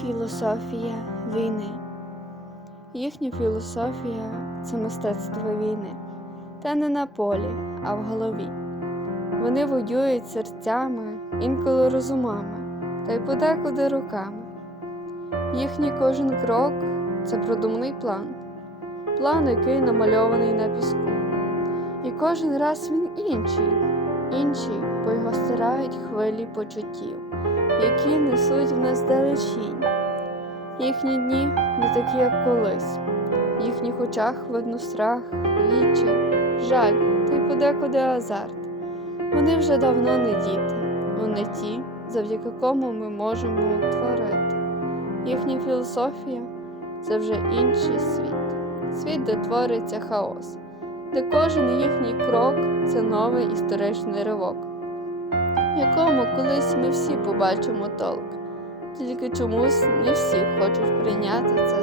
Філософія війни. Їхня філософія це мистецтво війни. Та не на полі, а в голові. Вони воюють серцями, інколи розумами, та й подекуди руками. Їхній кожен крок це продуманий план, план, який намальований на піску. І кожен раз він інший, інший, бо його стирають хвилі почуттів, які несуть в нас далечінь. Їхні дні не такі, як колись. В їхніх очах видно страх, відчай, жаль та й подекуди азарт. Вони вже давно не діти, вони ті, завдяки кому ми можемо творити. Їхня філософія це вже інший світ, світ, де твориться хаос, де кожен їхній крок це новий історичний ривок, якому колись ми всі побачимо толк, тільки чомусь не всі хочуть прийняти це